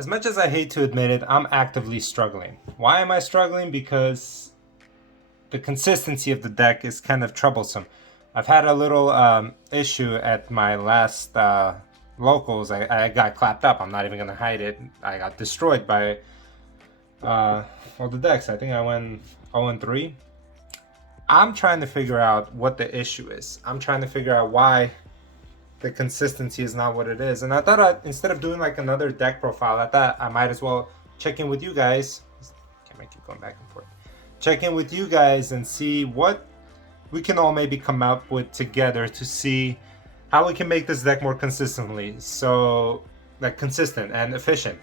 As much as I hate to admit it, I'm actively struggling. Why am I struggling? Because the consistency of the deck is kind of troublesome. I've had a little issue at my last locals. I got clapped up. I'm not even gonna hide it. I got destroyed by all the decks. I think I went 0-3. I'm trying to figure out what the issue is. I'm trying to figure out why the consistency is not what it is. And I thought instead of doing like another deck profile, I thought I might as well check in with you guys. Can't keep going back and forth. Check in with you guys and see what we can all maybe come up with together to see how we can make this deck more consistently. So like consistent and efficient.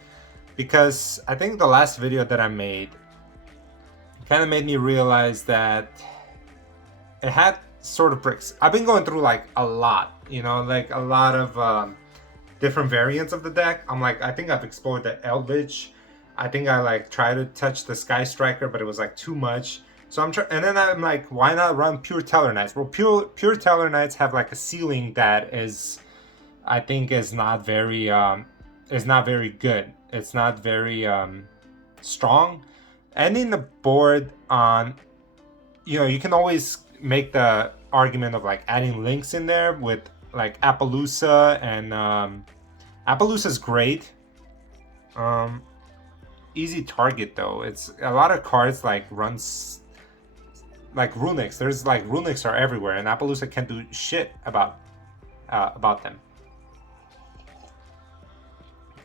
Because I think the last video that I made kind of made me realize that it had sort of bricks. I've been going through like a lot, like a lot of different variants of the deck. I'm like, I think I've explored the Eldritch. I think I like tried to touch the Sky Striker, but it was like too much. So I'm trying, and then I'm like, why not run pure Tellarknights? Well, pure Tellarknights have like a ceiling that is, I think, is not very good. It's not very strong. Ending the board on, you can always make the argument of like adding links in there with like Appaloosa, and Appaloosa's great. Easy target though. It's a lot of cards like runs like Runics. There's like Runics are everywhere, and Appaloosa can't do shit about them.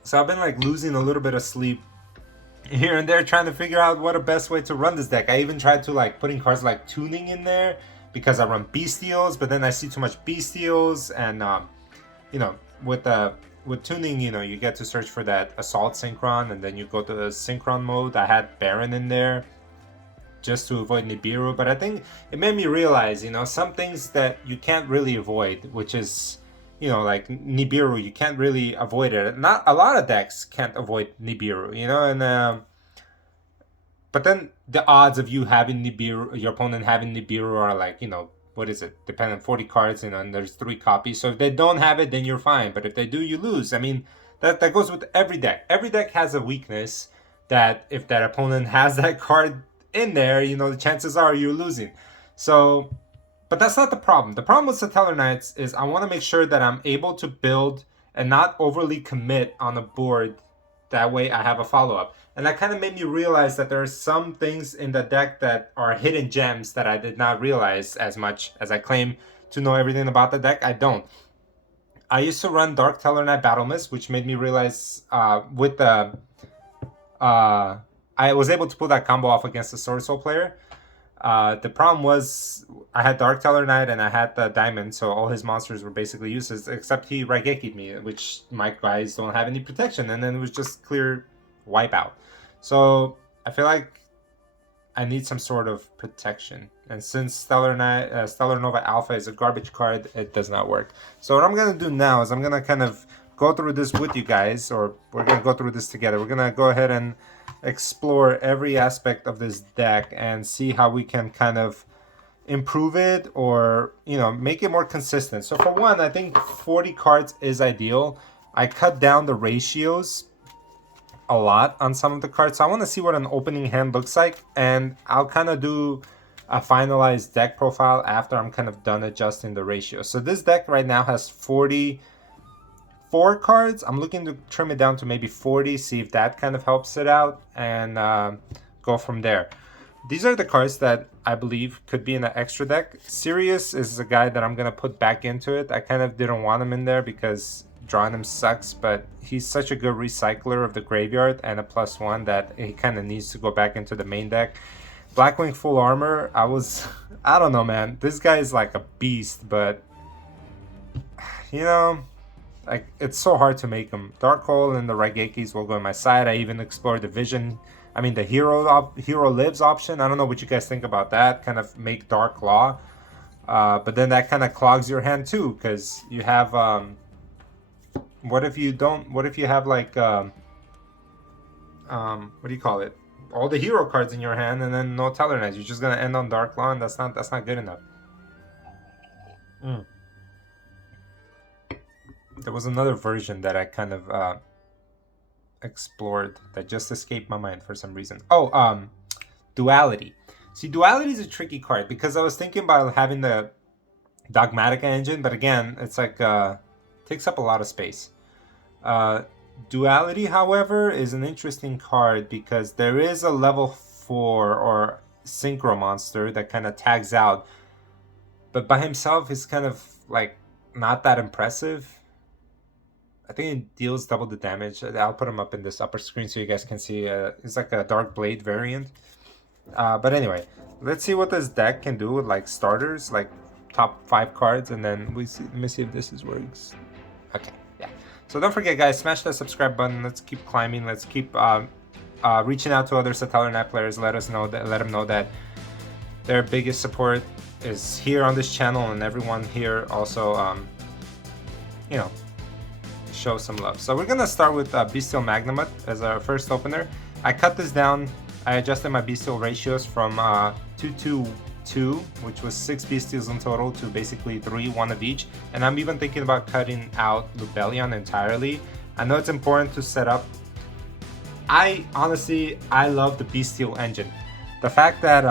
So I've been like losing a little bit of sleep here and there trying to figure out what a best way to run this deck. I even tried to like putting cards like Tuning in there because I run Bestials, but then I see too much Bestials, and with Tuning, you get to search for that Assault Synchron, and then you go to the Synchron mode. I had Baron in there just to avoid Nibiru, but I think it made me realize, some things that you can't really avoid, which is, like Nibiru, you can't really avoid it. Not a lot of decks can't avoid Nibiru, and but then the odds of you having Nibiru, your opponent having Nibiru, are like, what is it? Depending on 40 cards, and there's 3 copies. So if they don't have it, then you're fine. But if they do, you lose. I mean, that goes with every deck. Every deck has a weakness that if that opponent has that card in there, the chances are you're losing. So, but that's not the problem. The problem with the Tellarknights is I want to make sure that I'm able to build and not overly commit on the board. That way I have a follow-up. And that kind of made me realize that there are some things in the deck that are hidden gems that I did not realize as much as I claim to know everything about the deck. I don't. I used to run Dark Tellarknight Battle Mist, which made me realize with the... I was able to pull that combo off against the Sword Soul player. The problem was I had Dark Tellarknight and I had the Diamond, so all his monsters were basically useless, except he Raigeki'd me, which my guys don't have any protection, and then it was just clear wipeout. So I feel like I need some sort of protection, and since Stellar Nova Alpha is a garbage card, it does not work. So what I'm gonna do now is I'm gonna kind of go through this with you guys, or we're gonna go through this together. We're gonna go ahead and explore every aspect of this deck and see how we can kind of improve it, or make it more consistent. So for one, I think 40 cards is ideal. I cut down the ratios a lot on some of the cards, so I want to see what an opening hand looks like, and I'll kind of do a finalized deck profile after I'm kind of done adjusting the ratio. So this deck right now has 44 cards. I'm looking to trim it down to maybe 40, see if that kind of helps it out, and go from there. These are the cards that I believe could be in an extra deck. Sirius is a guy that I'm going to put back into it. I kind of didn't want him in there because drawing him sucks, but he's such a good recycler of the graveyard and a +1 that he kind of needs to go back into the main deck. Blackwing Full Armor, I don't know, man. This guy is like a beast, but like it's so hard to make him. Dark Hole and the Raigekis will go on my side. I even explored the Vision. I mean, the Hero Lives option. I don't know what you guys think about that. Kind of make Dark Claw. But then that kind of clogs your hand too, because you have what if you have like what do you call it? All the hero cards in your hand and then no Tellarknights. You're just gonna end on Dark Claw, and that's not good enough. There was another version that I kind of explored that just escaped my mind for some reason. Oh, Duality. See, Duality is a tricky card because I was thinking about having the Dogmatica engine, but again, it's like takes up a lot of space. Duality, however, is an interesting card because there is a level 4 or synchro monster that kind of tags out, but by himself is kind of like not that impressive. I think it deals double the damage. I'll put him up in this upper screen so you guys can see. It's like a Dark Blade variant. But anyway, let's see what this deck can do with like starters, like top 5 cards, and then let me see if this is works. Okay, yeah. So don't forget, guys, smash that subscribe button. Let's keep climbing. Let's keep reaching out to other Tellarknights players. Let them know that their biggest support is here on this channel, and everyone here also, you know, show some love. So we're gonna start with Bestial Magnamut as our first opener. I cut this down. I adjusted my bestial ratios from 2-2-2, which was 6 bestials in total, to basically 3, 1 of each. And I'm even thinking about cutting out Lubellion entirely. I know it's important to set up. I love the bestial engine. The fact that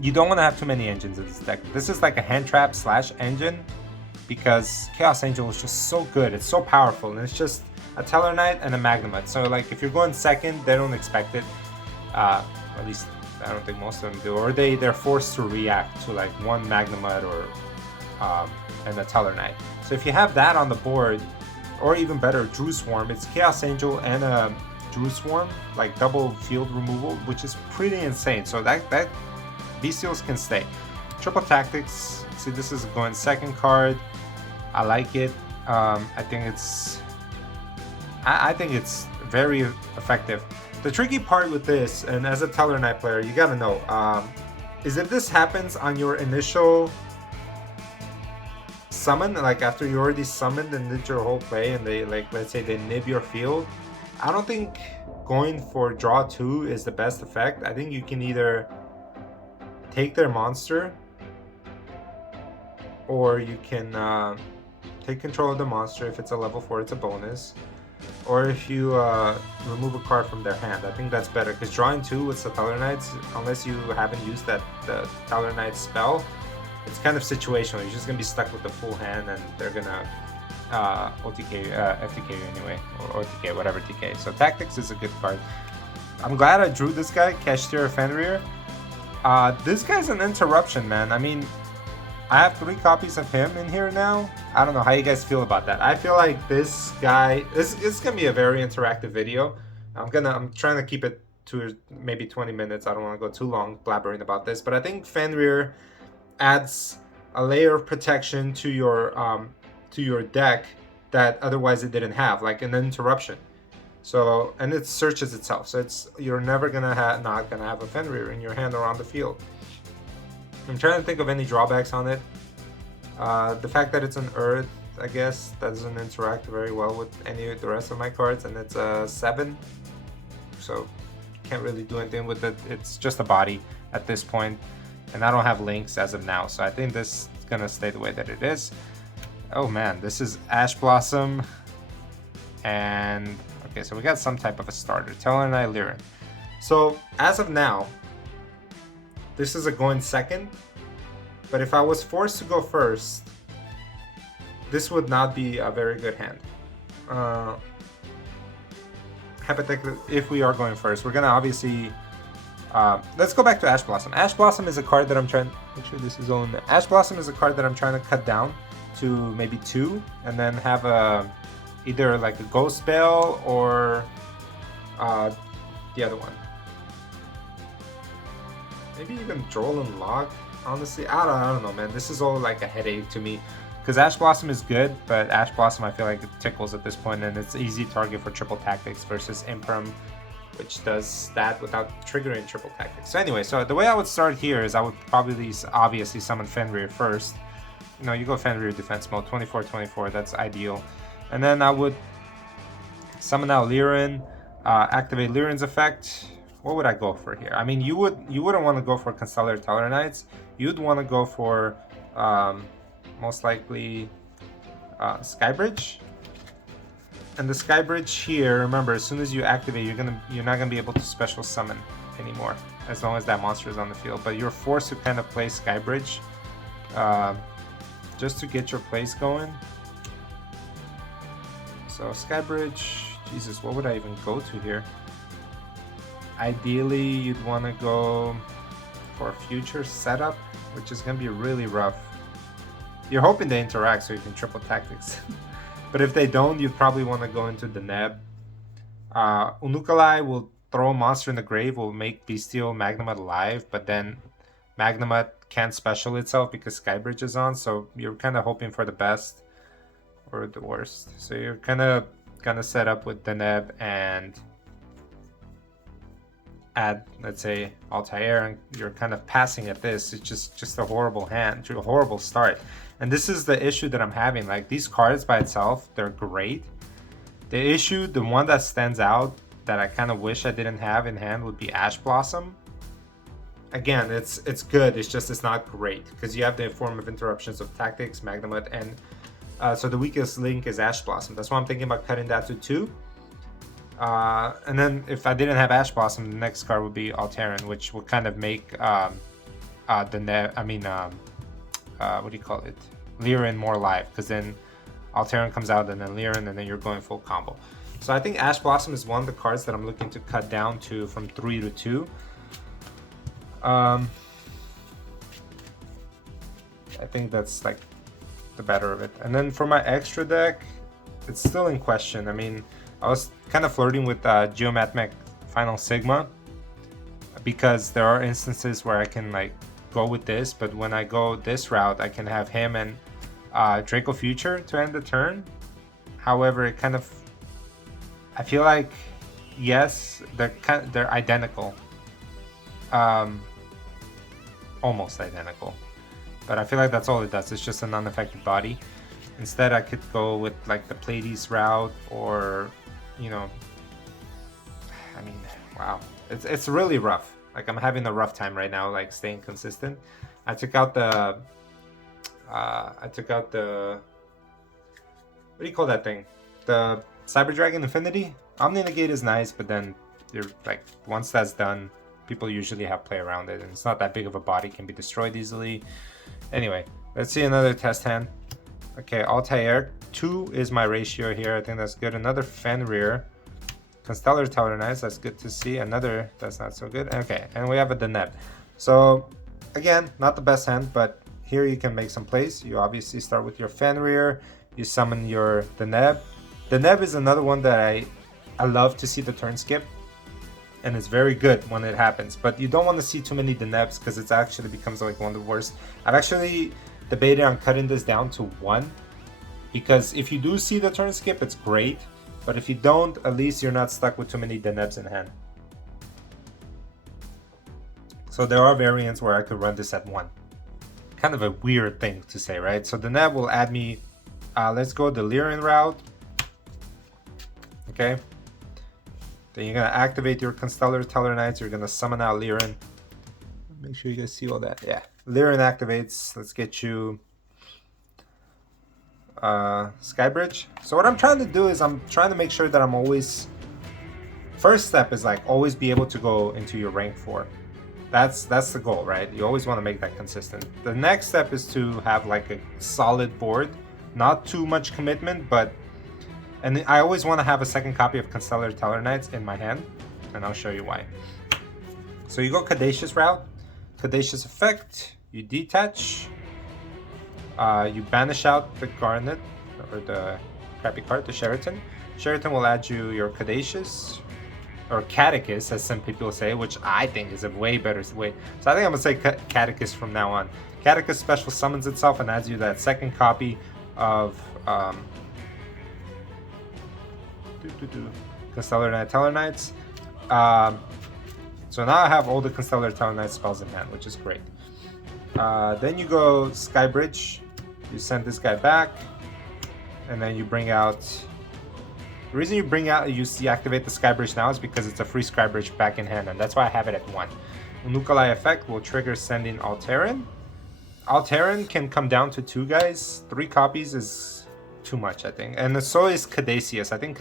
you don't want to have too many engines in this deck. This is like a hand trap / engine, because Chaos Angel is just so good. It's so powerful, and it's just a Tellarknight and a Magnamut. So like if you're going second, they don't expect it. At least I don't think most of them do. Or they're forced to react to like one Magnamut or and a Tellarknight. So if you have that on the board, or even better, Drew Swarm, it's Chaos Angel and a Drew Swarm, like double field removal, which is pretty insane. So that Bestials can stay. Triple Tactics. See, this is going second card. I like it. I think it's very effective. The tricky part with this, and as a Tellarknight player, you gotta know, is if this happens on your initial summon, like after you already summoned and did your whole play, and they, like, let's say they nib your field, I don't think going for draw 2 is the best effect. I think you can either take their monster, or you can take control of the monster. If it's a level 4, it's a bonus. Or if you remove a card from their hand, I think that's better, because drawing 2 with the Tellarknights, unless you haven't used the Tellarknight spell, it's kind of situational. You're just gonna be stuck with the full hand, and they're gonna OTK, FTK you anyway, or OTK, whatever TK. So Tactics is a good card. I'm glad I drew this guy, Kashtira Fenrir. This guy's an interruption, man. I mean, I have 3 copies of him in here now. I don't know how you guys feel about that. I feel like this guy, this is gonna be a very interactive video. I'm trying to keep it to maybe 20 minutes. I don't want to go too long blabbering about this, but I think Fenrir adds a layer of protection to your deck that otherwise it didn't have, like an interruption. So, and it searches itself, so you're never gonna not gonna have a Fenrir in your hand or on the field. I'm trying to think of any drawbacks on it. The fact that it's an Earth, I guess, doesn't interact very well with any of the rest of my cards, and it's a 7, so can't really do anything with it. It's just a body at this point, and I don't have links as of now, so I think this is gonna stay the way that it is. Oh man, this is Ash Blossom, and okay, so we got some type of a starter, Tellarknight Lyran. So as of now, this is a going second, but if I was forced to go first, this would not be a very good hand. Hypothetically, if we are going first, we're gonna obviously, let's go back to Ash Blossom. Ash Blossom is a card that I'm trying, make sure this is on. Ash Blossom is a card that I'm trying to cut down to maybe 2, and then have either like a Ghost Spell or the other one. Maybe even Droll and Log, honestly. I don't know, man. This is all like a headache to me. Because Ash Blossom is good, but Ash Blossom I feel like it tickles at this point, and it's easy target for Triple Tactics versus Imprim, which does that without triggering Triple Tactics. So anyway, so the way I would start here is I would probably obviously summon Fenrir first. You know, you go Fenrir defense mode, 24-24, that's ideal. And then I would summon out Lyran, activate Lyran's effect. What would I go for here? I mean, you wouldn't want to go for Constellar Tellarknights. You'd want to go for most likely Skybridge. And the Sky Bridge here, remember, as soon as you activate, you're not gonna be able to special summon anymore, as long as that monster is on the field. But you're forced to kind of play Sky Bridge, just to get your plays going. So Sky Bridge, Jesus, what would I even go to here? Ideally, you'd want to go for a future setup, which is gonna be really rough. You're hoping they interact so you can triple tactics. But if they don't, you'd probably want to go into the Neb. Unukalai will throw a monster in the grave, will make Bestial Magnemite alive, but then Magnemite can't special itself because Skybridge is on, so you're kind of hoping for the best or the worst. So you're kind of gonna set up with the Neb and add, let's say, Altair, and you're kind of passing at this. It's just a horrible hand, a horrible start. And this is the issue that I'm having. Like, these cards by itself, they're great. The issue, the one that stands out that I kind of wish I didn't have in hand would be Ash Blossom. Again, it's good, it's just it's not great because you have the form of interruptions of Tactics, Magnemite, and so the weakest link is Ash Blossom. That's why I'm thinking about cutting that to 2. And then if I didn't have Ash Blossom, the next card would be Alteran, which will kind of make what do you call it? Lyran more live, because then Alteran comes out and then Lyran, and then you're going full combo. So I think Ash Blossom is one of the cards that I'm looking to cut down to from 3 to 2. I think that's like the better of it. And then for my extra deck, it's still in question. I mean, I was kind of flirting with Geomatmech Final Sigma because there are instances where I can like go with this, but when I go this route, I can have him and Draco Future to end the turn. However, it kind of, I feel like, yes, they're identical, almost identical, but I feel like that's all it does. It's just a non-effective body. Instead, I could go with like the Pleiades route, or you know, I mean, wow, it's really rough. Like, I'm having a rough time right now, like staying consistent. I took out the what do you call that thing? The Cyber Dragon Infinity. Omni Negate is nice, but then you're like, once that's done, people usually have play around it, and it's not that big of a body, can be destroyed easily. Anyway, let's see another test hand. Okay, Altair, 2 is my ratio here. I think that's good. Another Fenrir. Constellar Tellarknights, that's good to see. Another, that's not so good. Okay, and we have a Deneb. So, again, not the best hand, but here you can make some plays. You obviously start with your Fenrir. You summon your Deneb. Deneb is another one that I love to see the turn skip, and it's very good when it happens. But you don't want to see too many Denebs because it actually becomes like one of the worst. I've actually debated on cutting this down to 1, because if you do see the turn skip, it's great. But if you don't, at least you're not stuck with too many Denebs in hand. So there are variants where I could run this at 1. Kind of a weird thing to say, right? So Deneb will add me, let's go the Lyran route. Okay. Then you're going to activate your Constellar Tellarknights. You're going to summon out Lyran. Make sure you guys see all that. Yeah. Lyran activates. Let's get you Skybridge. So what I'm trying to do is I'm trying to make sure that I'm always, first step is like always be able to go into your rank 4. That's the goal, right? You always want to make that consistent. The next step is to have like a solid board, not too much commitment, and I always want to have a second copy of Constellar Tellarknights in my hand, and I'll show you why. So you go Caduceus route, Caduceus effect, you detach, you banish out the Garnet, or the crappy card, the Sheraton. Sheraton will add you your Caduceus, or Catechus, as some people say, which I think is a way better way. So I think I'm going to say Catechus from now on. Catechus special summons itself and adds you that second copy of Constellar Tellarknights. So now I have all the Constellar Tellarknights spells in hand, which is great. Then you go Skybridge. You send this guy back, and then you bring out. The reason you activate the Skybridge now is because it's a free Skybridge back in hand, and that's why I have it at 1. Unukalai effect will trigger sending Alteran. Alteran can come down to 2 guys. 3 copies is too much, I think. And so is Caduceus. I think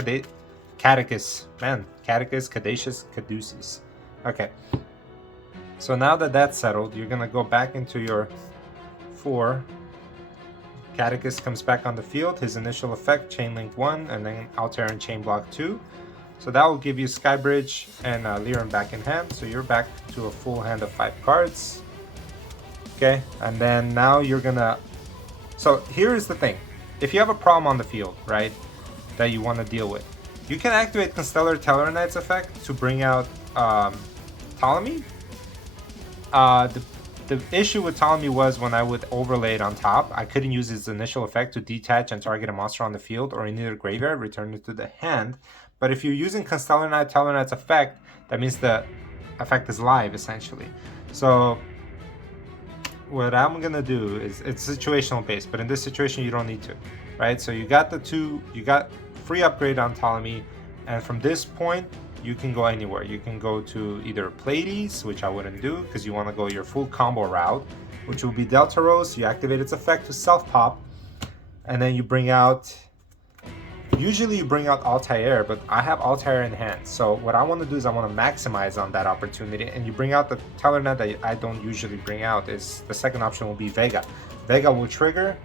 Catechus. Man, Catechus, Caduceus, Caduceus. Okay. So now that that's settled, you're going to go back into your 4. Catechus comes back on the field. His initial effect, Chain Link 1, and then Altair and Chain Block 2. So that will give you Skybridge and Lyran back in hand. So you're back to a full hand of 5 cards. Okay, and then now you're gonna... So here is the thing. If you have a problem on the field, right, that you want to deal with, you can activate Constellar Tellarknights effect to bring out Ptolemy. The issue with Ptolemy was when I would overlay it on top, I couldn't use its initial effect to detach and target a monster on the field or in either graveyard, return it to the hand. But if you're using Constellar Tellarknights effect, that means the effect is live, essentially. So what I'm gonna do is, it's situational based, but in this situation you don't need to, right? So you got you got free upgrade on Ptolemy, and from this point you can go anywhere. You can go to either Pleiades, which I wouldn't do because you want to go your full combo route, which will be Deltaros. You activate its effect to self pop, and then you bring out, usually you bring out Altair, but I have Altair in hand. So what I want to do is I want to maximize on that opportunity, and you bring out the Tellarknight that I don't usually bring out. Is the second option will be Vega. Vega will trigger,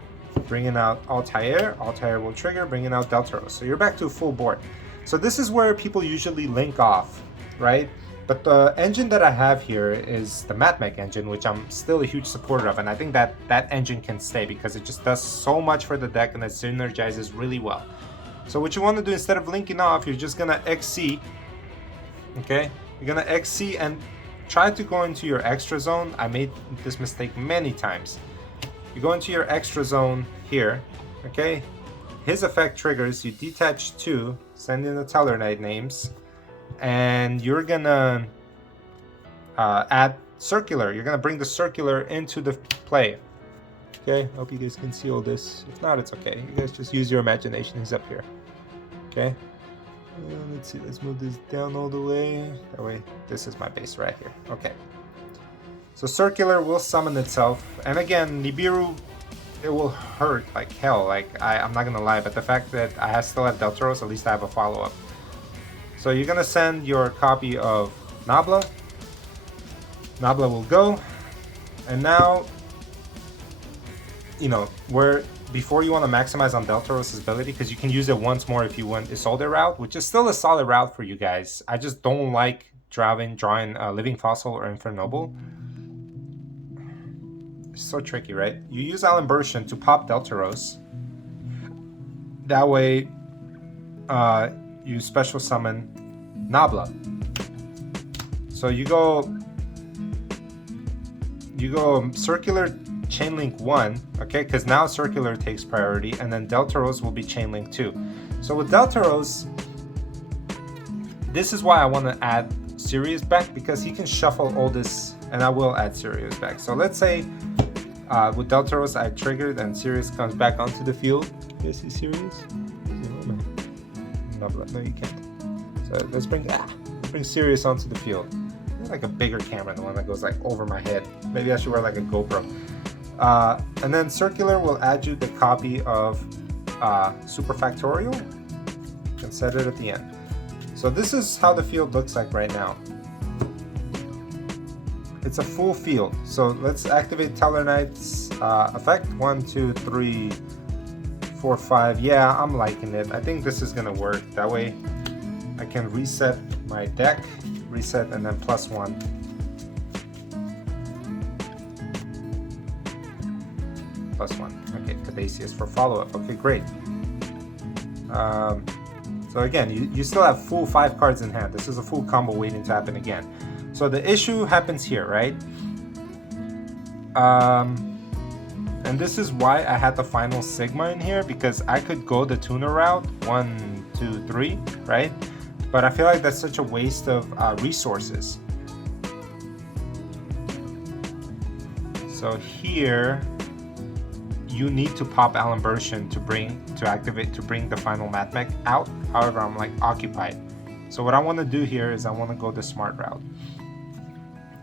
bringing out Altair. Altair will trigger, bringing out Deltaros. So you're back to a full board. So this is where people usually link off, right? But the engine that I have here is the Matmech engine, which I'm still a huge supporter of, and I think that that engine can stay because it just does so much for the deck and it synergizes really well. So what you want to do, instead of linking off, you're just gonna XC, okay? You're gonna XC and try to go into your extra zone. I made this mistake many times. You go into your extra zone here, okay? His effect triggers, you detach 2, send in the Tellarknight names, and you're gonna add Circular. You're gonna bring the Circular into the play. Okay, hope you guys can see all this. If not, it's okay. You guys just use your imagination. He's up here. Okay. Let's see, let's move this down all the way. That way, this is my base right here. Okay. So Circular will summon itself. And again, Nibiru, it will hurt like hell. Like, I'm not gonna lie, but the fact that I still have Deltaros, at least I have a follow-up. So you're gonna send your copy of Nabla. Nabla will go. And now, you know, before you want to maximize on Deltaros' ability, because you can use it once more if you want Isolde route, which is still a solid route for you guys. I just don't like drawing Living Fossil or Infernoble. It's so tricky, right? You use Alimbertion to pop Deltaros. That way, you special summon Nabla. So you go Circular Chainlink 1, okay, because now Circular takes priority, and then Deltaros will be Chainlink 2. So with Deltaros, this is why I want to add Sirius back, because he can shuffle all this, and I will add Sirius back. So let's say with Deltaros I triggered and Sirius comes back onto the field. You see Sirius? No, you can't. So let's bring Sirius onto the field. Like a bigger camera, the one that goes like over my head. Maybe I should wear like a GoPro. And then Circular will add you the copy of Superfactorial. You can set it at the end. So this is how the field looks like right now. It's a full field. So let's activate Tellarknights effect. 1, 2, 3, 4, 5. Yeah, I'm liking it. I think this is gonna work. That way I can reset my deck. Reset and then +1. +1. Okay, Caduceus for follow-up. Okay, great. So again, you still have full 5 cards in hand. This is a full combo waiting to happen again. So the issue happens here, right? And this is why I had the final Sigma in here, because I could go the tuner route, 1, 2, 3, right? But I feel like that's such a waste of resources. So here, you need to pop Alimbertion to bring the final Matmech out. However, I'm like occupied. So what I want to do here is I want to go the smart route.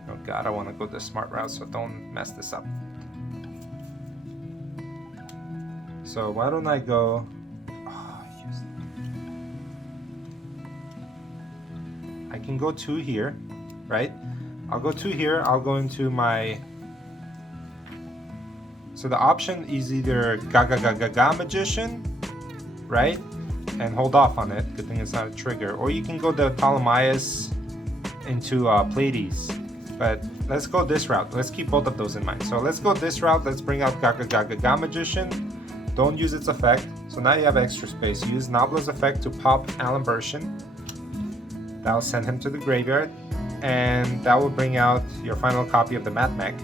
Oh god, I want to go the smart route, so don't mess this up. So why don't I go I can go 2 here, right? I'll go 2 here, I'll go into my... So the option is either Gaga Magician, right? And hold off on it, good thing it's not a trigger. Or you can go the Tellarknights into Pleiades. But let's go this route. Let's keep both of those in mind. So let's go this route. Let's bring out Gaga Magician. Don't use its effect. So now you have extra space. Use Nobla's effect to pop Alan Bershin. That'll send him to the graveyard. And that will bring out your final copy of the Mat Mech.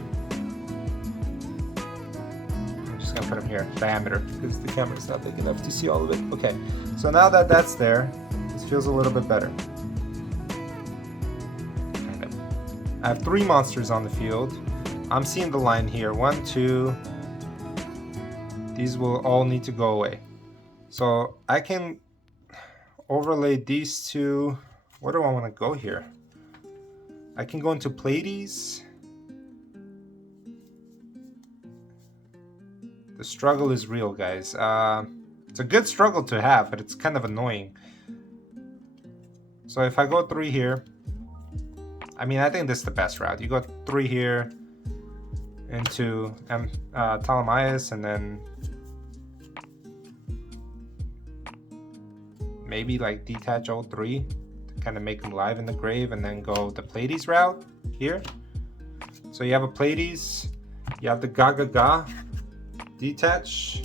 I'm just gonna put him here, diameter, because the camera's not big enough to see all of it. Okay, so now that that's there, this feels a little bit better. I have 3 monsters on the field. I'm seeing the line here. 1, 2. These will all need to go away. So I can overlay these 2. Where do I want to go here? I can go into Pleiades. The struggle is real, guys. It's a good struggle to have, but it's kind of annoying. So if I go 3 here, I mean, I think this is the best route. You go 3 here into Tellarknights, and then maybe like detach all 3 to kind of make them live in the grave, and then go the Pleiades route here. So you have a Pleiades, you have the Gaga detach,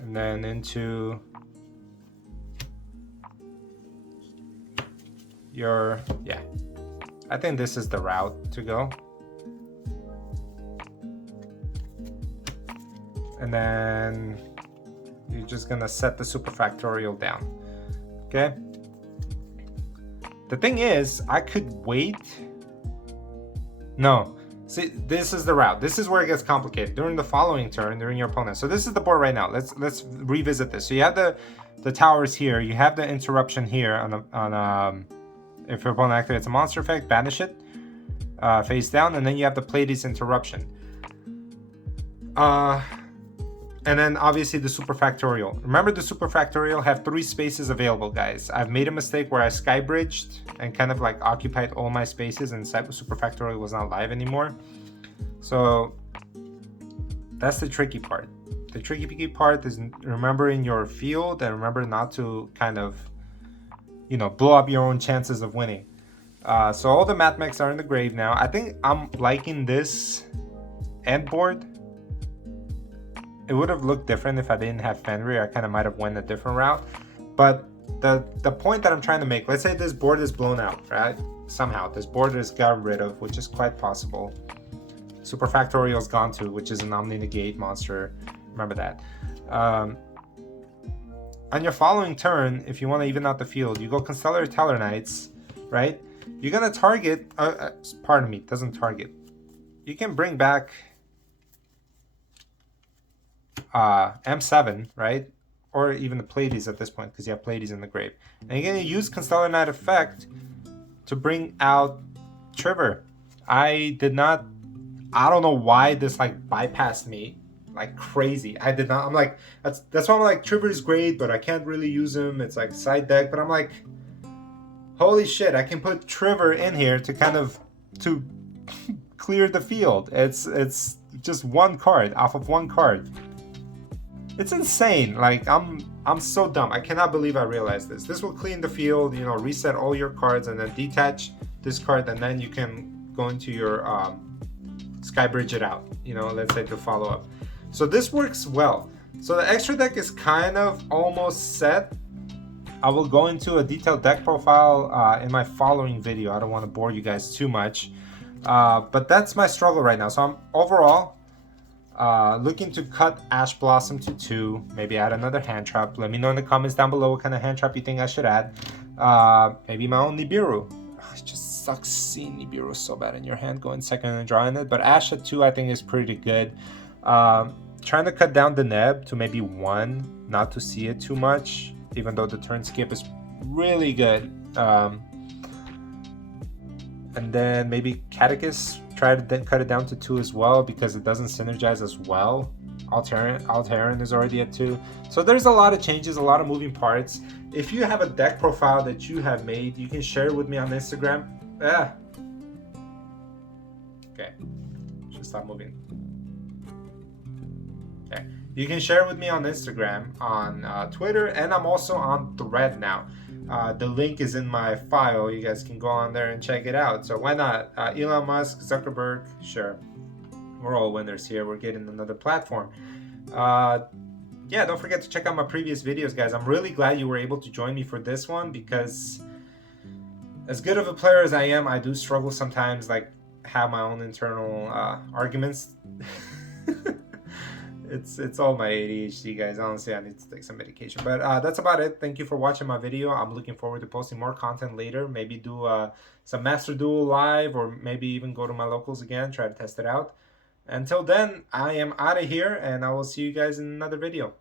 and then into your, yeah. I think this is the route to go. And then you're just gonna set the superfactorial down. Okay? The thing is, I could wait. No. See, this is the route. This is where it gets complicated. During the following turn, during your opponent. So this is the board right now. Let's revisit this. So you have the towers here. You have the interruption here on if your opponent activates a monster effect, banish it, face down, and then you have the Pleiades interruption. And then obviously the superfactorial. Remember, the superfactorial have 3 spaces available, guys. I've made a mistake where I skybridged and kind of like occupied all my spaces, and superfactorial was not live anymore. So that's the tricky part. The tricky part is remembering your field and remember not to kind of, you know, blow up your own chances of winning. So all the Mat Mechs are in the grave now. I think I'm liking this end board. It would have looked different if I didn't have Fenrir. I kind of might have went a different route. But the point that I'm trying to make, let's say this board is blown out, right? Somehow this board is gotten rid of, which is quite possible. Superfactorial is gone too, which is an Omni Negate monster. Remember that. On your following turn, if you want to even out the field, you go Constellar Tellarknights, right? You're going to target, pardon me, doesn't target. You can bring back M7, right? Or even the Pleiades at this point, because you have Pleiades in the grave. And you're going to use Constellar Knight effect to bring out Trevor. I don't know why this like bypassed me like crazy. I did not. I'm like, that's why I'm like, Trevor is great, but I can't really use him. It's like side deck, but I'm like, holy shit, I can put Trevor in here to kind of to clear the field. It's just 1 card off of 1 card. It's insane. Like I'm so dumb. I cannot believe I realized this. This will clean the field, you know, reset all your cards, and then detach this card, and then you can go into your skybridge it out, you know, let's say to follow up. So this works well. So the extra deck is kind of almost set. I will go into a detailed deck profile in my following video. I don't want to bore you guys too much, but that's my struggle right now. So I'm overall looking to cut Ash Blossom to 2, maybe add another hand trap. Let me know in the comments down below what kind of hand trap you think I should add. Maybe my own Nibiru. It just sucks seeing Nibiru so bad in your hand, going second and drawing it. But Ash at 2 I think is pretty good. Trying to cut down the Neb to maybe 1, not to see it too much, even though the turn skip is really good. And then maybe Catechus, try to then cut it down to 2 as well, because it doesn't synergize as well. Alteran is already at 2. So there's a lot of changes, a lot of moving parts. If you have a deck profile that you have made, you can share it with me on Instagram. Ah. Okay. Should stop moving. Okay. You can share it with me on Instagram, on Twitter, and I'm also on Thread now. The link is in my file. You guys can go on there and check it out. So why not? Elon Musk, Zuckerberg, sure. We're all winners here. We're getting another platform. Yeah, don't forget to check out my previous videos, guys. I'm really glad you were able to join me for this one, because as good of a player as I am, I do struggle sometimes, like, have my own internal arguments. It's all my ADHD, guys. Honestly, I need to take some medication. But that's about it. Thank you for watching my video. I'm looking forward to posting more content later. Maybe do some Master Duel live, or maybe even go to my locals again, try to test it out. Until then, I am out of here, and I will see you guys in another video.